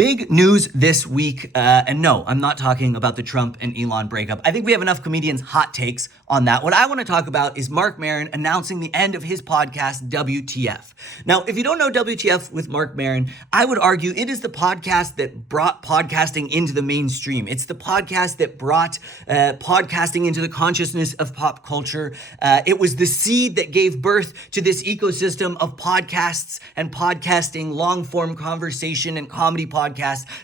Big news this week, and no, I'm not talking about the Trump and Elon breakup. I think we have enough comedians' hot takes on that. What I want to talk about is Marc Maron announcing the end of his podcast, WTF. Now, if you don't know WTF with Marc Maron, I would argue it is the podcast that brought podcasting into the mainstream. It's the podcast that brought podcasting into the consciousness of pop culture. It was the seed that gave birth to this ecosystem of podcasts and podcasting, long-form conversation and comedy podcasts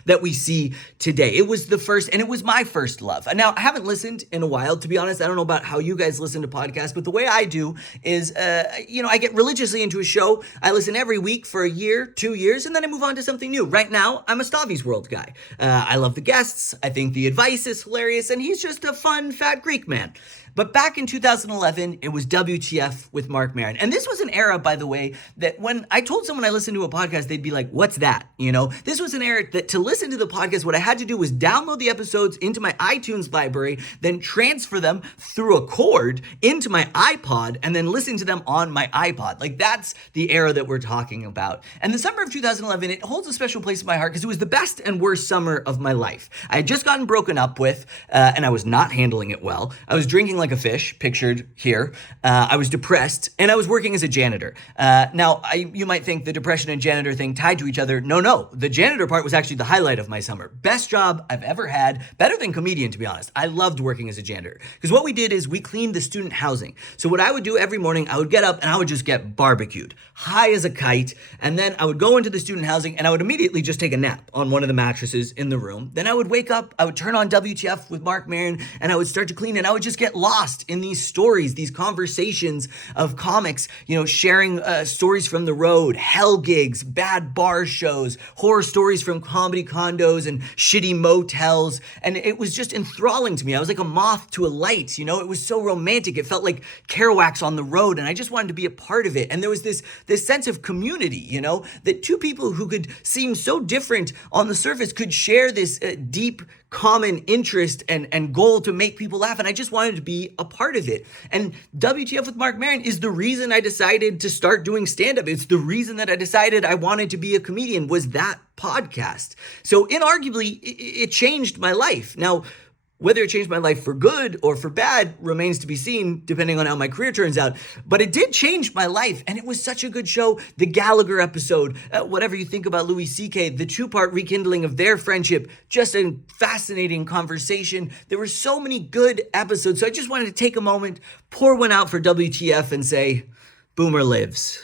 that we see today. It was the first, and it was my first love. Now, I haven't listened in a while, to be honest. I don't know about how you guys listen to podcasts, but the way I do is, I get religiously into a show. I listen every week for a year, 2 years, and then I move on to something new. Right now, I'm a Stavi's World guy. I love the guests. I think the advice is hilarious, and he's just a fun, fat Greek man. But back in 2011, it was WTF with Marc Maron. And this was an era, by the way, that when I told someone I listened to a podcast, they'd be like, what's that? This was an era that to listen to the podcast, what I had to do was download the episodes into my iTunes library, then transfer them through a cord into my iPod, and then listen to them on my iPod. Like, that's the era that we're talking about. And the summer of 2011, it holds a special place in my heart because it was the best and worst summer of my life. I had just gotten broken up with, and I was not handling it well. I was drinking like a fish, pictured here. I was depressed, and I was working as a janitor. Now, you might think the depression and janitor thing tied to each other. No. The janitor part was actually the highlight of my summer. Best job I've ever had. Better than comedian, to be honest. I loved working as a janitor. Because what we did is we cleaned the student housing. So what I would do every morning, I would get up and I would just get barbecued, high as a kite. And then I would go into the student housing and I would immediately just take a nap on one of the mattresses in the room. Then I would wake up, I would turn on WTF with Marc Maron, and I would start to clean, and I would just get lost in these stories, these conversations of comics, sharing stories from the road, hell gigs, bad bar shows, horror stories from comedy condos and shitty motels. And it was just enthralling to me. I was like a moth to a light, it was so romantic. It felt like Kerouac's on the road, and I just wanted to be a part of it. And there was this sense of community, that two people who could seem so different on the surface could share this deep common interest and goal to make people laugh. And I just wanted to be a part of it. And WTF with Marc Maron is the reason I decided to start doing stand-up. It's the reason that I decided I wanted to be a comedian, was that podcast. So inarguably, it changed my life. Now, whether it changed my life for good or for bad remains to be seen, depending on how my career turns out. But it did change my life, and it was such a good show. The Gallagher episode, whatever you think about Louis C.K., the two-part rekindling of their friendship, just a fascinating conversation. There were so many good episodes, so I just wanted to take a moment, pour one out for WTF, and say, Boomer lives.